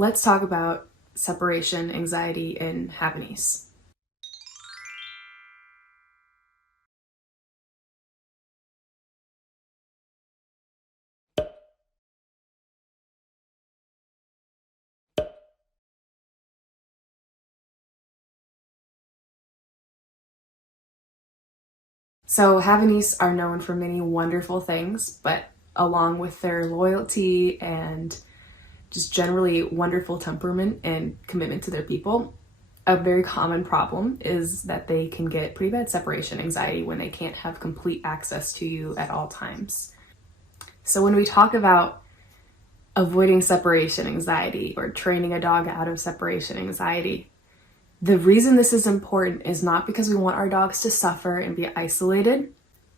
Let's talk about separation anxiety in Havanese. So Havanese are known for many wonderful things, but along with their loyalty and just generally wonderful temperament and commitment to their people, a very common problem is that they can get pretty bad separation anxiety when they can't have complete access to you at all times. So when we talk about avoiding separation anxiety or training a dog out of separation anxiety, the reason this is important is not because we want our dogs to suffer and be isolated.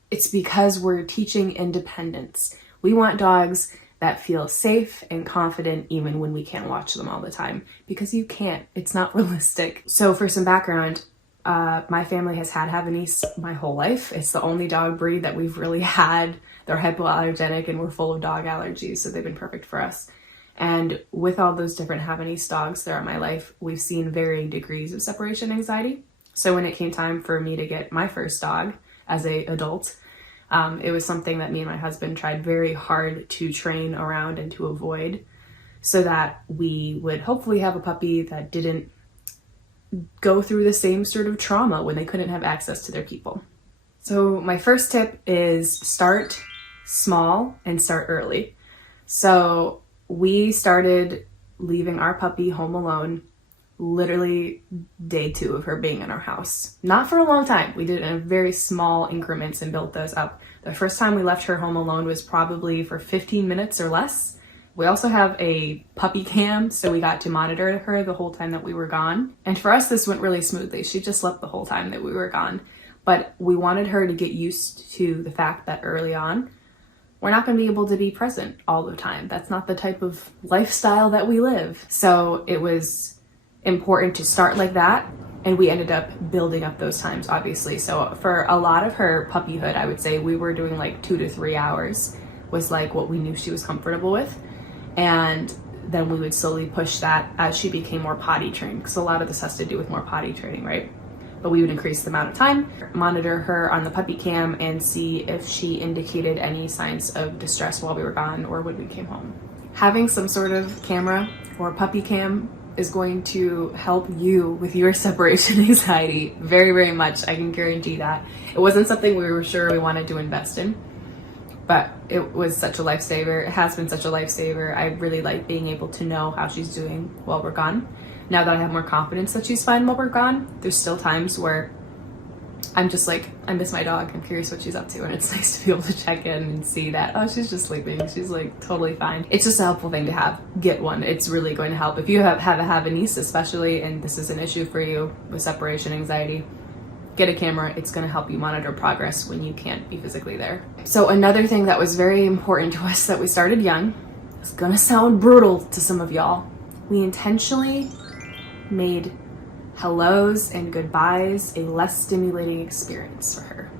It's because we're teaching independence. We want dogs that feel safe and confident even when we can't watch them all the time, because you can't. It's not realistic. So for some background, my family has had Havanese my whole life. It's the only dog breed that we've really had. They're hypoallergenic and we're full of dog allergies, so they've been perfect for us. And with all those different Havanese dogs throughout my life, we've seen varying degrees of separation anxiety. So when it came time for me to get my first dog as an adult, it was something that me and my husband tried very hard to train around and to avoid, so that we would hopefully have a puppy that didn't go through the same sort of trauma when they couldn't have access to their people. So my first tip is start small and start early. So we started leaving our puppy home alone literally day 2 of her being in our house. Not for a long time. We did it in very small increments and built those up. The first time we left her home alone was probably for 15 minutes or less. We also have a puppy cam, so we got to monitor her the whole time that we were gone. And for us, this went really smoothly. She just slept the whole time that we were gone. But we wanted her to get used to the fact that early on, we're not going to be able to be present all the time. That's not the type of lifestyle that we live. So it was important to start like that. And we ended up building up those times, obviously. So for a lot of her puppyhood, I would say we were doing like 2 to 3 hours was like what we knew she was comfortable with. And then we would slowly push that as she became more potty trained. Because a lot of this has to do with more potty training, right? But we would increase the amount of time, monitor her on the puppy cam, and see if she indicated any signs of distress while we were gone or when we came home. Having some sort of camera or puppy cam is going to help you with your separation anxiety very, very much. I can guarantee that. It wasn't something we were sure we wanted to invest in, but it was such a lifesaver. It has been such a lifesaver. I really like being able to know how she's doing while we're gone. Now that I have more confidence that she's fine while we're gone, there's still times where I'm just like, I miss my dog. I'm curious what she's up to. And it's nice to be able to check in and see that, oh, she's just sleeping. She's like totally fine. It's just a helpful thing to have. Get one. It's really going to help. If you have a Havanese especially, and this is an issue for you with separation anxiety, get a camera. It's going to help you monitor progress when you can't be physically there. So another thing that was very important to us that we started young, it's going to sound brutal to some of y'all. We intentionally made hellos and goodbyes a less stimulating experience for her.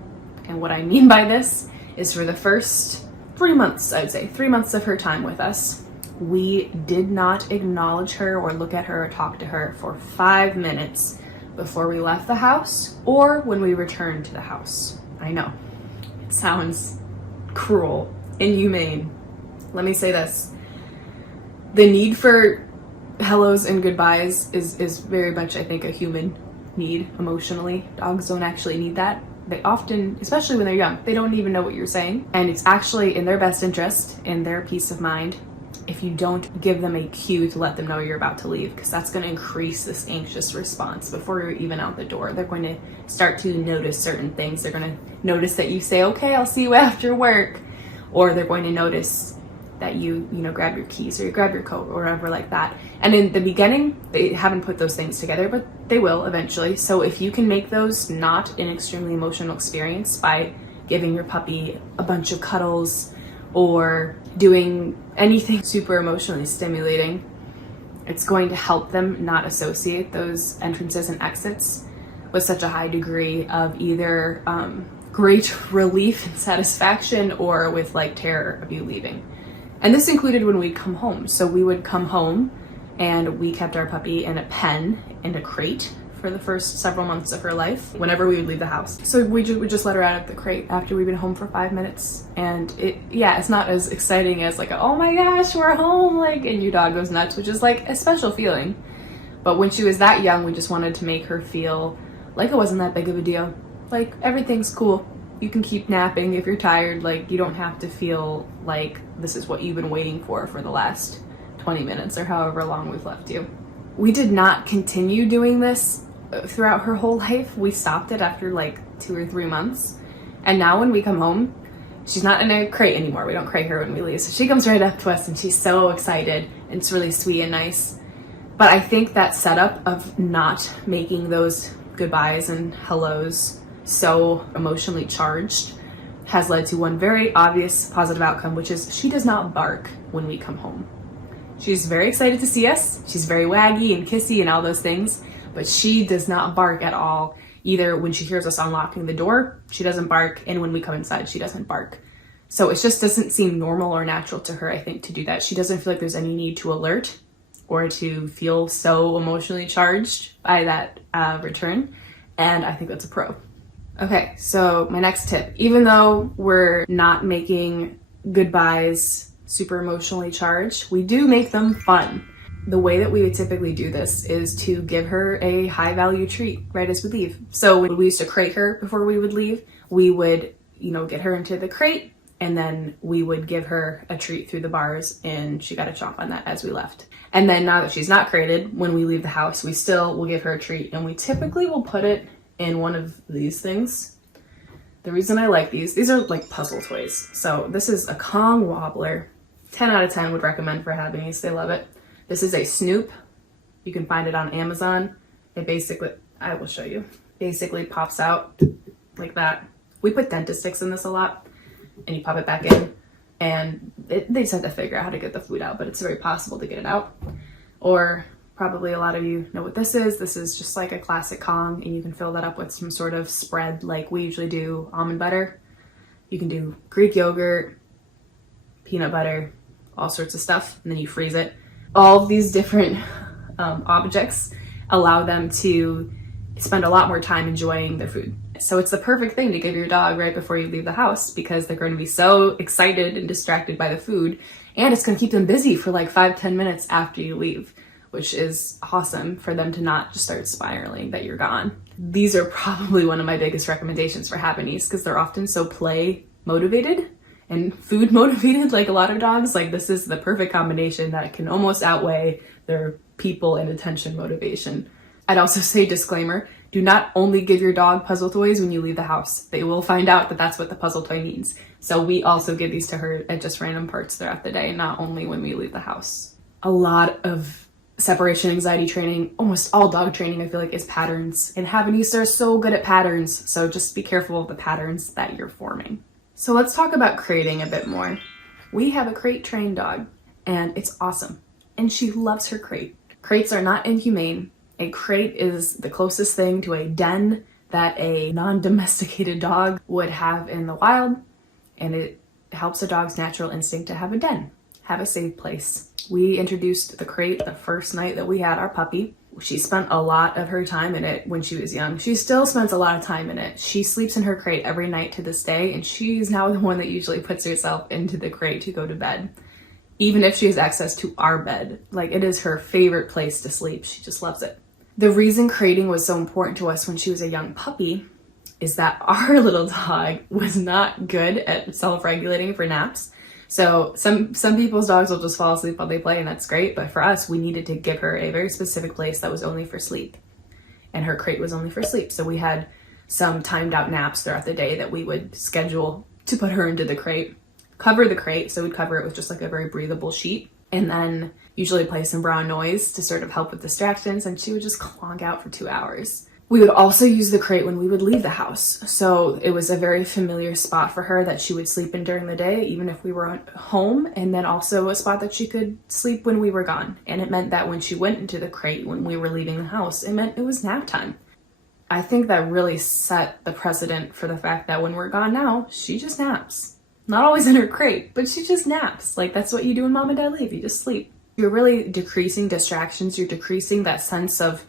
And what I mean by this is for the first 3 months, I would say 3 months of her time with us, we did not acknowledge her or look at her or talk to her for 5 minutes before we left the house or when we returned to the house. I know, it sounds cruel, inhumane. Let me say this. The need for hellos and goodbyes is very much, I think, a human need emotionally. Dogs don't actually need that. They often, especially when they're young, they don't even know what you're saying. And it's actually in their best interest, in their peace of mind, if you don't give them a cue to let them know you're about to leave, because that's going to increase this anxious response before you're even out the door. They're going to start to notice certain things. They're going to notice that you say, okay, I'll see you after work. Or they're going to notice that you grab your keys or you grab your coat or whatever like that. And in the beginning, they haven't put those things together, but they will eventually. So if you can make those not an extremely emotional experience by giving your puppy a bunch of cuddles or doing anything super emotionally stimulating, it's going to help them not associate those entrances and exits with such a high degree of either great relief and satisfaction or with like terror of you leaving. And this included when we'd come home. So we would come home and we kept our puppy in a pen in a crate for the first several months of her life whenever we would leave the house. So we would just let her out of the crate after we'd been home for 5 minutes. And it's not as exciting as like, oh my gosh, we're home, like, and your dog goes nuts, which is like a special feeling. But when she was that young, we just wanted to make her feel like it wasn't that big of a deal. Like, everything's cool. You can keep napping if you're tired. Like, you don't have to feel like this is what you've been waiting for the last 20 minutes or however long we've left you. We did not continue doing this throughout her whole life. We stopped it after like 2 or 3 months. And now when we come home, she's not in a crate anymore. We don't crate her when we leave. So she comes right up to us and she's so excited. And it's really sweet and nice. But I think that setup of not making those goodbyes and hellos so emotionally charged has led to one very obvious positive outcome, which is she does not bark when we come home. She's very excited to see us. She's very waggy and kissy and all those things, but she does not bark at all. Either when she hears us unlocking the door, she doesn't bark, and when we come inside, she doesn't bark. So it just doesn't seem normal or natural to her, I think, to do that. She doesn't feel like there's any need to alert or to feel so emotionally charged by that return, and I think that's a pro. Okay, so my next tip, even though we're not making goodbyes super emotionally charged, we do make them fun. The way that we would typically do this is to give her a high value treat right as we leave. So when we used to crate her before we would leave, we would, get her into the crate, and then we would give her a treat through the bars, and she got a chomp on that as we left. And then now that she's not crated, when we leave the house, we still will give her a treat, and we typically will put it in one of these things. The reason I like these are like puzzle toys. So this is a Kong Wobbler. 10 out of 10 would recommend for Havanese. They love it. This is a Snoop. You can find it on Amazon. It basically, I will show you, basically pops out like that. We put dentist sticks in this a lot, and you pop it back in, and they just have to figure out how to get the food out, but it's very possible to get it out. Or probably a lot of you know what this is. This is just like a classic Kong, and you can fill that up with some sort of spread like we usually do almond butter. You can do Greek yogurt, peanut butter, all sorts of stuff, and then you freeze it. All of these different objects allow them to spend a lot more time enjoying their food. So it's the perfect thing to give your dog right before you leave the house, because they're going to be so excited and distracted by the food, and it's going to keep them busy for like 5-10 minutes after you leave, which is awesome for them to not just start spiraling that you're gone. These are probably one of my biggest recommendations for Havanese, because they're often so play motivated and food motivated, like a lot of dogs. Like, this is the perfect combination that can almost outweigh their people and attention motivation. I'd also say, disclaimer, do not only give your dog puzzle toys when you leave the house. They will find out that that's what the puzzle toy means. So we also give these to her at just random parts throughout the day, not only when we leave the house. A lot of separation anxiety training, almost all dog training, I feel like, is patterns. And Havanese are so good at patterns, so just be careful of the patterns that you're forming. So let's talk about crating a bit more. We have a crate trained dog, and it's awesome. And she loves her crate. Crates are not inhumane. A crate is the closest thing to a den that a non-domesticated dog would have in the wild, and it helps a dog's natural instinct to have a den, have a safe place. We introduced the crate the first night that we had our puppy. She spent a lot of her time in it when she was young. She still spends a lot of time in it. She sleeps in her crate every night to this day, and she's now the one that usually puts herself into the crate to go to bed, even if she has access to our bed. Like, it is her favorite place to sleep. She just loves it. The reason crating was so important to us when she was a young puppy is that our little dog was not good at self-regulating for naps. So some people's dogs will just fall asleep while they play, and that's great. But for us, we needed to give her a very specific place that was only for sleep. And her crate was only for sleep. So we had some timed out naps throughout the day that we would schedule to put her into the crate, cover the crate. So we'd cover it with just like a very breathable sheet, and then usually play some brown noise to sort of help with distractions. And she would just clonk out for 2 hours. We would also use the crate when we would leave the house. So it was a very familiar spot for her that she would sleep in during the day, even if we were home, and then also a spot that she could sleep when we were gone. And it meant that when she went into the crate when we were leaving the house, it meant it was nap time. I think that really set the precedent for the fact that when we're gone now, she just naps. Not always in her crate, but she just naps. Like, that's what you do when mom and dad leave. You just sleep. You're really decreasing distractions. You're decreasing that sense of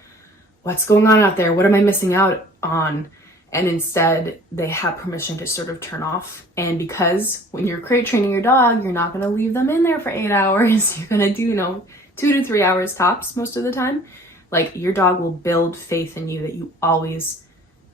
what's going on out there? What am I missing out on? And instead, they have permission to sort of turn off. And because when you're crate training your dog, you're not going to leave them in there for 8 hours. You're going to do, 2 to 3 hours tops most of the time. Like, your dog will build faith in you that you always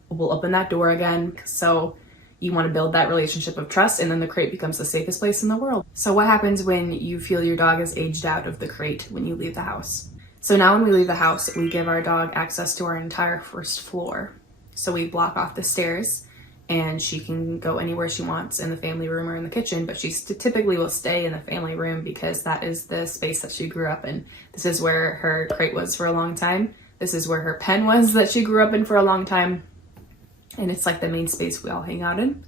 will open that door again. So you want to build that relationship of trust, and then the crate becomes the safest place in the world. So what happens when you feel your dog is aged out of the crate when you leave the house? So now when we leave the house, we give our dog access to our entire first floor. So we block off the stairs, and she can go anywhere she wants in the family room or in the kitchen, but she typically will stay in the family room because that is the space that she grew up in. This is where her crate was for a long time. This is where her pen was that she grew up in for a long time. And it's like the main space we all hang out in.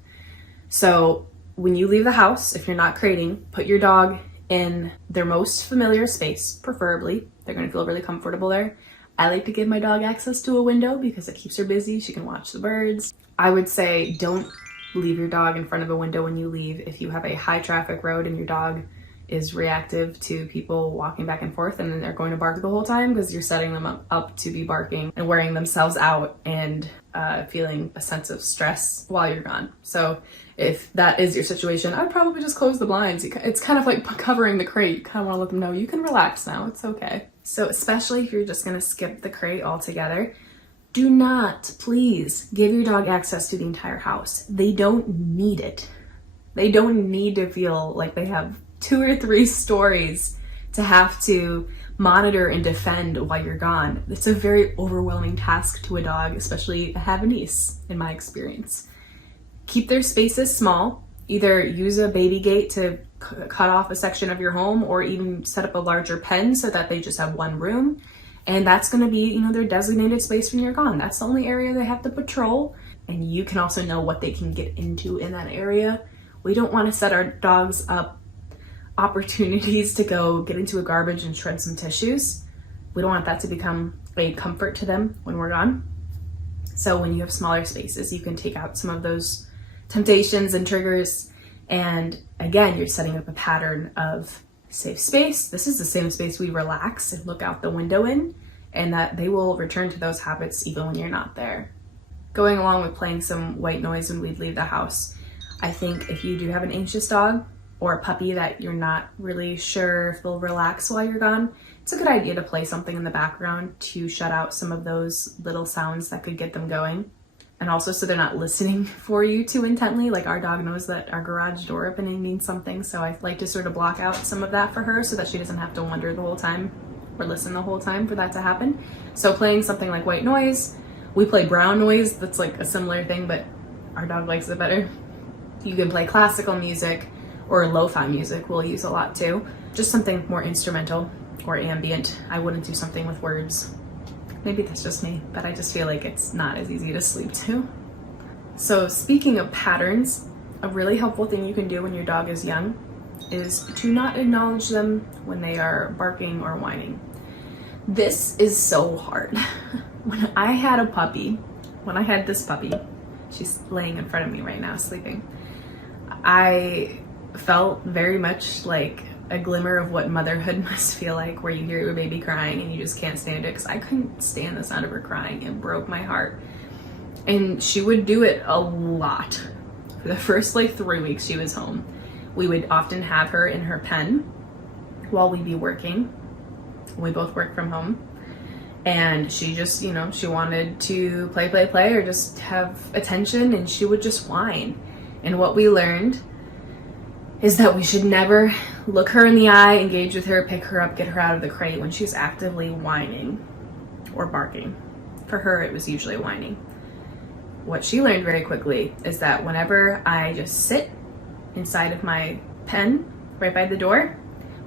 So when you leave the house, if you're not crating, put your dog in their most familiar space, preferably. They're going to feel really comfortable there. I like to give my dog access to a window because it keeps her busy. She can watch the birds. I would say don't leave your dog in front of a window when you leave. If you have a high traffic road and your dog is reactive to people walking back and forth, and then they're going to bark the whole time because you're setting them up to be barking and wearing themselves out and feeling a sense of stress while you're gone. So if that is your situation, I'd probably just close the blinds. It's kind of like covering the crate. You kind of want to let them know you can relax now. It's okay. So especially if you're just going to skip the crate altogether, do not, please, give your dog access to the entire house. They don't need it. They don't need to feel like they have 2 or 3 stories to have to monitor and defend while you're gone. It's a very overwhelming task to a dog, especially a Havanese, in my experience. Keep their spaces small. Either use a baby gate to cut off a section of your home, or even set up a larger pen so that they just have one room. And that's going to be, their designated space when you're gone. That's the only area they have to patrol. And you can also know what they can get into in that area. We don't want to set our dogs up opportunities to go get into a garbage and shred some tissues. We don't want that to become a comfort to them when we're gone. So when you have smaller spaces, you can take out some of those temptations and triggers. And again, you're setting up a pattern of safe space. This is the same space we relax and look out the window in, and that they will return to those habits even when you're not there. Going along with playing some white noise when we leave the house, I think if you do have an anxious dog or a puppy that you're not really sure if they'll relax while you're gone, it's a good idea to play something in the background to shut out some of those little sounds that could get them going. And also so they're not listening for you too intently. Like, our dog knows that our garage door opening means something, so I like to sort of block out some of that for her so that she doesn't have to wonder the whole time or listen the whole time for that to happen. So playing something like white noise. We play brown noise, that's like a similar thing, but our dog likes it better. You can play classical music or lo-fi music, we'll use a lot too. Just something more instrumental or ambient. I wouldn't do something with words. Maybe that's just me, but I just feel like it's not as easy to sleep to. So speaking of patterns, a really helpful thing you can do when your dog is young is to not acknowledge them when they are barking or whining. This is so hard. When I had this puppy, she's laying in front of me right now, sleeping, I felt very much like a glimmer of what motherhood must feel like, where you hear your baby crying and you just can't stand it, because I couldn't stand the sound of her crying. It broke my heart. And she would do it a lot. For the first 3 weeks she was home, we would often have her in her pen while we'd be working. We both work from home. And she just, she wanted to play, or just have attention, and she would just whine. And what we learned is that we should never look her in the eye, engage with her, pick her up, get her out of the crate when she's actively whining or barking. For her, it was usually whining. What she learned very quickly is that whenever I just sit inside of my pen right by the door,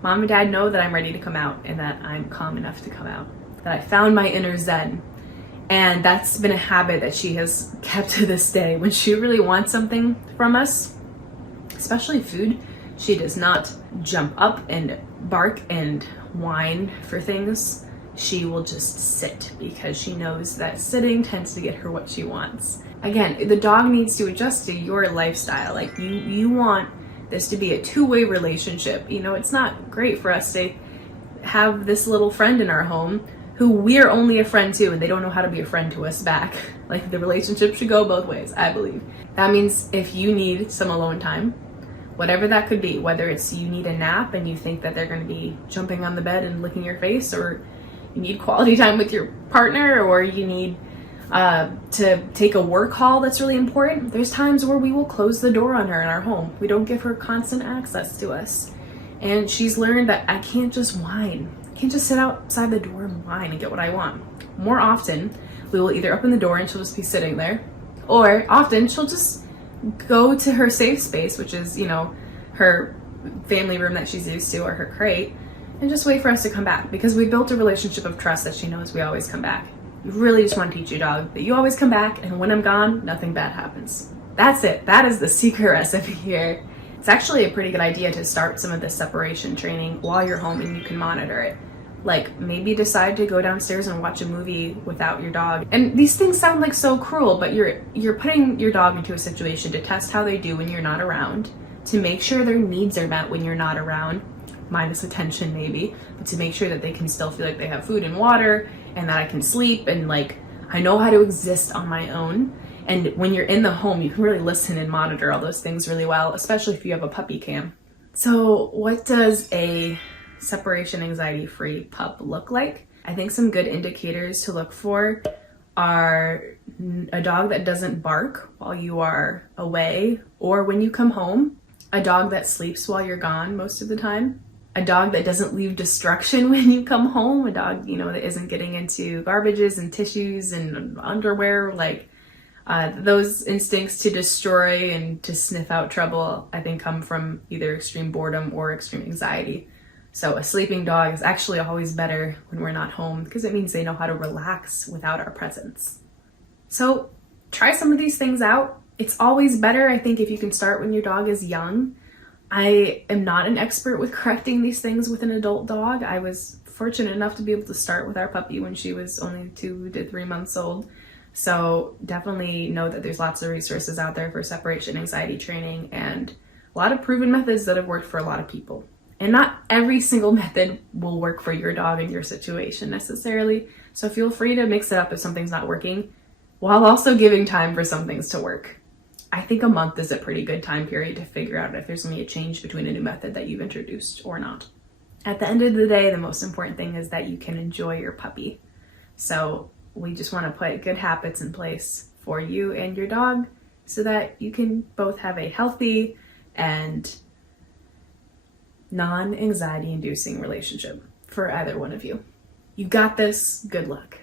Mom and Dad know that I'm ready to come out and that I'm calm enough to come out, that I found my inner Zen. And that's been a habit that she has kept to this day. When she really wants something from us, especially food, she does not jump up and bark and whine for things. She will just sit, because she knows that sitting tends to get her what she wants. Again, the dog needs to adjust to your lifestyle. Like, you want this to be a two-way relationship. It's not great for us to have this little friend in our home who we're only a friend to, and they don't know how to be a friend to us back. Like, the relationship should go both ways, I believe. That means if you need some alone time, whatever that could be, whether it's you need a nap and you think that they're going to be jumping on the bed and licking your face, or you need quality time with your partner, or you need to take a work call that's really important, there's times where we will close the door on her in our home. We don't give her constant access to us. And she's learned that I can't just whine. I can't just sit outside the door and whine and get what I want. More often, we will either open the door and she'll just be sitting there, or often she'll just go to her safe space, which is, you know, her family room that she's used to, or her crate, and just wait for us to come back, because we built a relationship of trust that she knows we always come back. You really just want to teach your dog that you always come back, and when I'm gone, nothing bad happens. That's it. That is the secret recipe here. It's actually a pretty good idea to start some of this separation training while you're home and you can monitor it. Like, maybe decide to go downstairs and watch a movie without your dog. And these things sound like so cruel, but you're putting your dog into a situation to test how they do when you're not around, to make sure their needs are met when you're not around, minus attention maybe, but to make sure that they can still feel like they have food and water, and that I can sleep, and like, I know how to exist on my own. And when you're in the home, you can really listen and monitor all those things really well, especially if you have a puppy cam. So what does a separation anxiety free pup look like? I think some good indicators to look for are a dog that doesn't bark while you are away or when you come home, a dog that sleeps while you're gone most of the time, a dog that doesn't leave destruction when you come home, a dog, you know, that isn't getting into garbages and tissues and underwear. Like, those instincts to destroy and to sniff out trouble, I think, come from either extreme boredom or extreme anxiety. So a sleeping dog is actually always better when we're not home, because it means they know how to relax without our presence. So try some of these things out. It's always better, I think, if you can start when your dog is young. I am not an expert with correcting these things with an adult dog. I was fortunate enough to be able to start with our puppy when she was only 2 to 3 months old. So definitely know that there's lots of resources out there for separation anxiety training, and a lot of proven methods that have worked for a lot of people. And not every single method will work for your dog and your situation necessarily. So feel free to mix it up if something's not working, while also giving time for some things to work. I think a month is a pretty good time period to figure out if there's going to be a change between a new method that you've introduced or not. At the end of the day, the most important thing is that you can enjoy your puppy. So we just want to put good habits in place for you and your dog so that you can both have a healthy and non-anxiety inducing relationship for either one of you. You got this. Good luck.